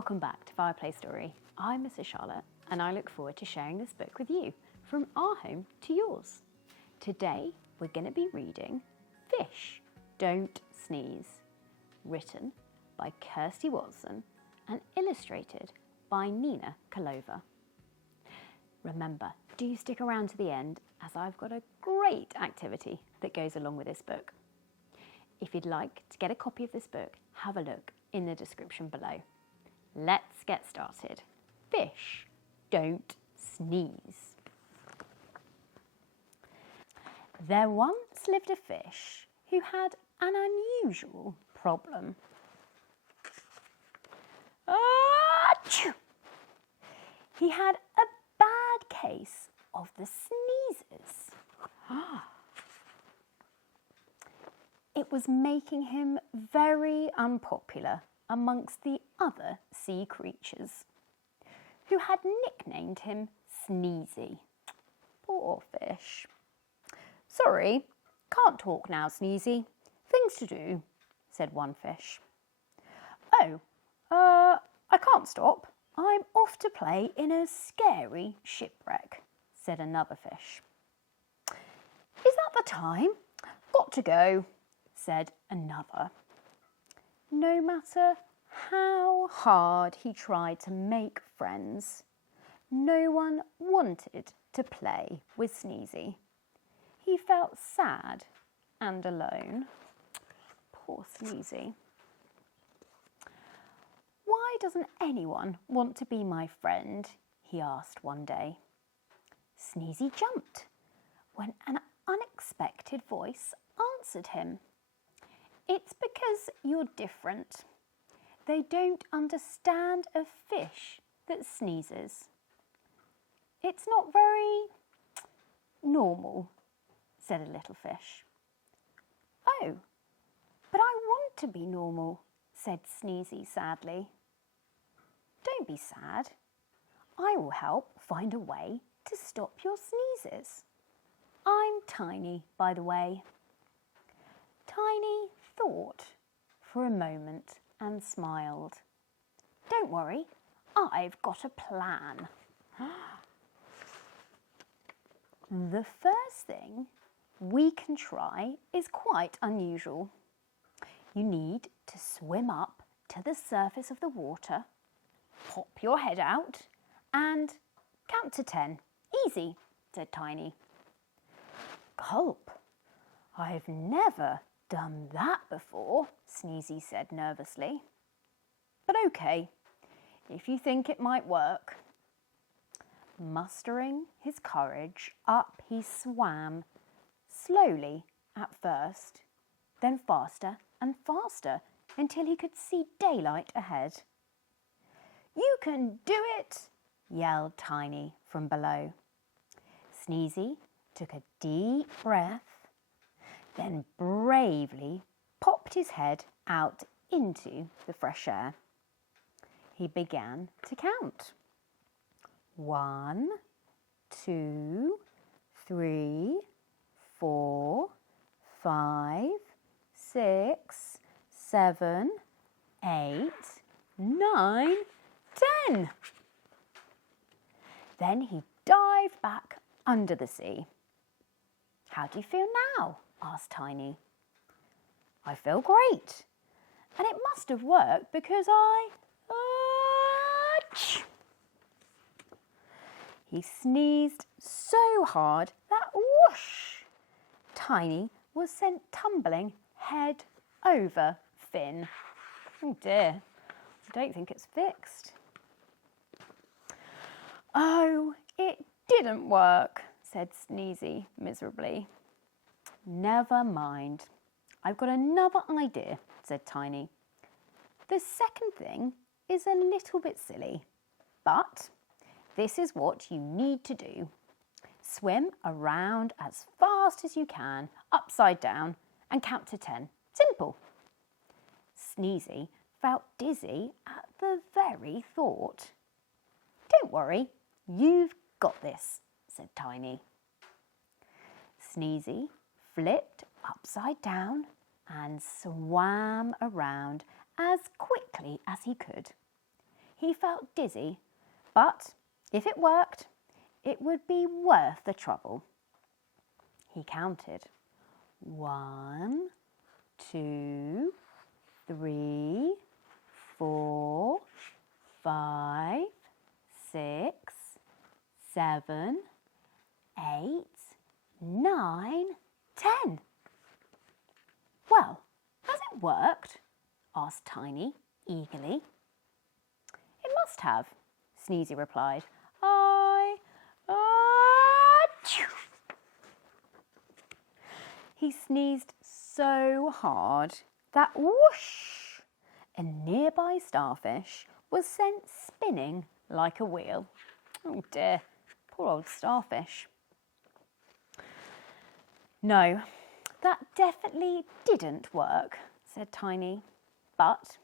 Welcome back to Fireplace Story. I'm Mrs. Charlotte and I look forward to sharing this book with you, from our home to yours. Today we're going to be reading Fish, Don't Sneeze, written by Kirstie and illustrated by Nina Kalova. Remember, do stick around to the end as I've got a great activity that goes along with this book. If you'd like to get a copy of this book, have a look in the description below. Let's get started. Fish, don't sneeze. There once lived a fish who had an unusual problem. Achoo! He had a bad case of the sneezes. It was making him very unpopular amongst the other sea creatures, who had nicknamed him Sneezy. Poor fish. Sorry, can't talk now, Sneezy. Things to do, said one fish. Oh, I can't stop. I'm off to play in a scary shipwreck, said another fish. Is that the time? Got to go, said another. No matter how hard he tried to make friends, no one wanted to play with Sneezy. He felt sad and alone. Poor Sneezy. Why doesn't anyone want to be my friend? He asked one day. Sneezy jumped when an unexpected voice answered him. It's because you're different. They don't understand a fish that sneezes. It's not very normal, said a little fish. Oh, but I want to be normal, said Sneezy sadly. Don't be sad. I will help find a way to stop your sneezes. I'm Tiny, by the way. Tiny thought for a moment and smiled. Don't worry, I've got a plan. The first thing we can try is quite unusual. You need to swim up to the surface of the water, pop your head out and count to 10. Easy, said Tiny. Gulp. I've never done that before, Sneezy said nervously. But okay, if you think it might work. Mustering his courage up, he swam, slowly at first, then faster and faster until he could see daylight ahead. You can do it, yelled Tiny from below. Sneezy took a deep breath, then bravely popped his head out into the fresh air. He began to count. 1, 2, 3, 4, 5, 6, 7, 8, 9, 10. Then he dived back under the sea. How do you feel now? Asked Tiny. I feel great. And it must have worked because He sneezed so hard that whoosh! Tiny was sent tumbling head over fin. Oh dear, I don't think it's fixed. Oh, it didn't work, said Sneezy miserably. Never mind. I've got another idea, said Tiny. The second thing is a little bit silly, but this is what you need to do. Swim around as fast as you can, upside down, and count to 10. Simple. Sneezy felt dizzy at the very thought. Don't worry, you've got this, said Tiny. Sneezy flipped upside down and swam around as quickly as he could. He felt dizzy, but if it worked, it would be worth the trouble. He counted 1, 2, 3, 4, 5, 6, 7, 8, 9, 10. Well, has it worked? Asked Tiny eagerly. It must have, Sneezy replied. He sneezed so hard that whoosh, a nearby starfish was sent spinning like a wheel. Oh dear, poor old starfish. No, that definitely didn't work, said Tiny. But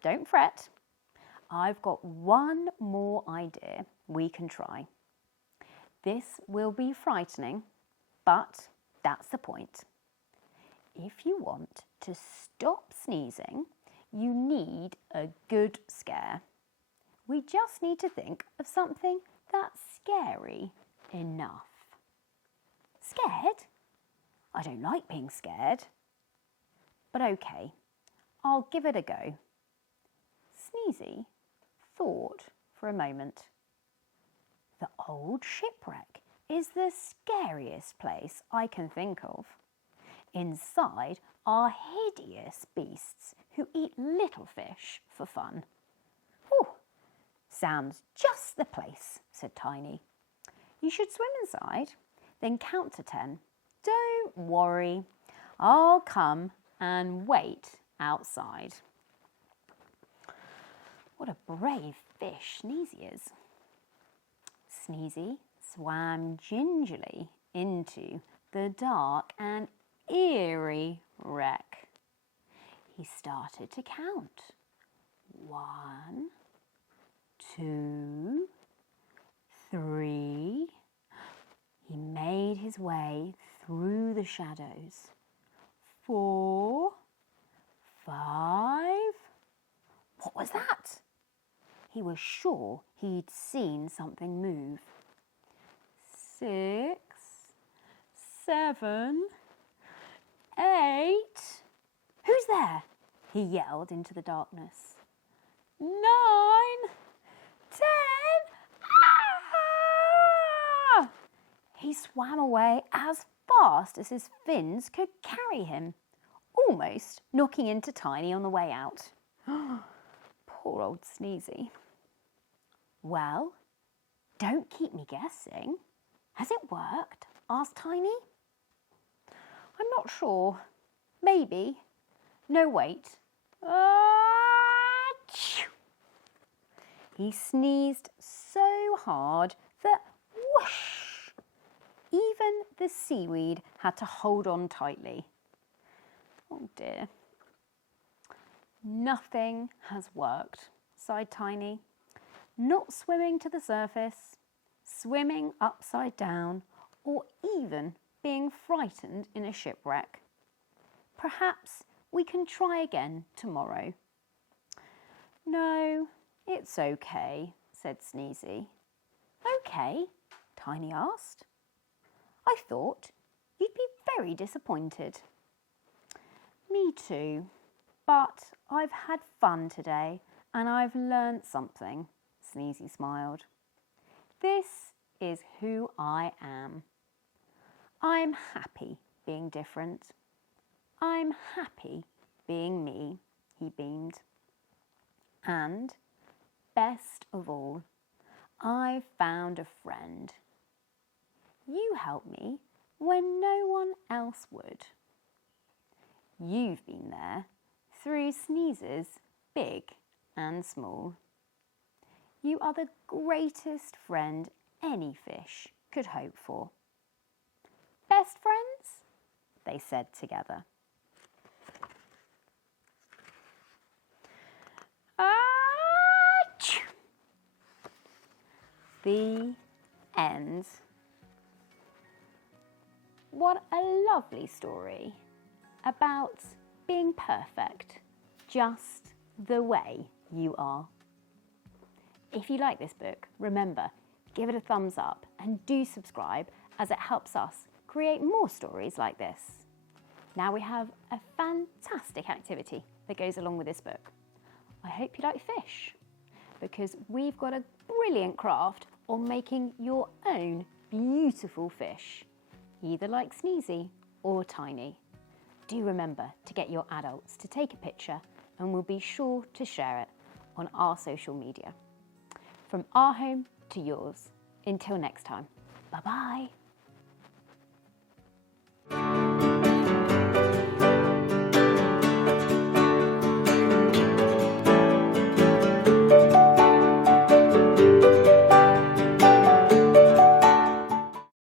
don't fret. I've got one more idea we can try. This will be frightening, but that's the point. If you want to stop sneezing, you need a good scare. We just need to think of something that's scary enough. Scared? I don't like being scared. But okay, I'll give it a go. Sneezy thought for a moment. The old shipwreck is the scariest place I can think of. Inside are hideous beasts who eat little fish for fun. Oh, sounds just the place, said Tiny. You should swim inside, then count to 10. Don't worry, I'll come and wait outside. What a brave fish Sneezy is. Sneezy swam gingerly into the dark and eerie wreck. He started to count. 1, 2, 3. He made his way through the shadows. 4, 5. What was that? He was sure he'd seen something move. 6, 7, 8. Who's there? He yelled into the darkness. 9, 10. Ah! He swam away as fast as his fins could carry him, almost knocking into Tiny on the way out. Poor old Sneezy. Well, don't keep me guessing. Has it worked? Asked Tiny. I'm not sure. Maybe. No, wait. He sneezed so hard that whoosh! Even the seaweed had to hold on tightly. Oh dear. Nothing has worked, sighed Tiny. Not swimming to the surface, swimming upside down, or even being frightened in a shipwreck. Perhaps we can try again tomorrow. No, it's okay, said Sneezy. Okay, Tiny asked. I thought you'd be very disappointed. Me too, but I've had fun today and I've learnt something, Sneezy smiled. This is who I am. I'm happy being different. I'm happy being me, he beamed. And, best of all, I found a friend. You helped me when no one else would. You've been there through sneezes big and small. You are the greatest friend any fish could hope for. Best friends? They said together. Achoo! The end. What a lovely story about being perfect, just the way you are. If you like this book, remember, give it a thumbs up and do subscribe, as it helps us create more stories like this. Now we have a fantastic activity that goes along with this book. I hope you like fish, because we've got a brilliant craft on making your own beautiful fish, either like Sneezy or Tiny. Do remember to get your adults to take a picture, and we'll be sure to share it on our social media. From our home to yours. Until next time, bye-bye.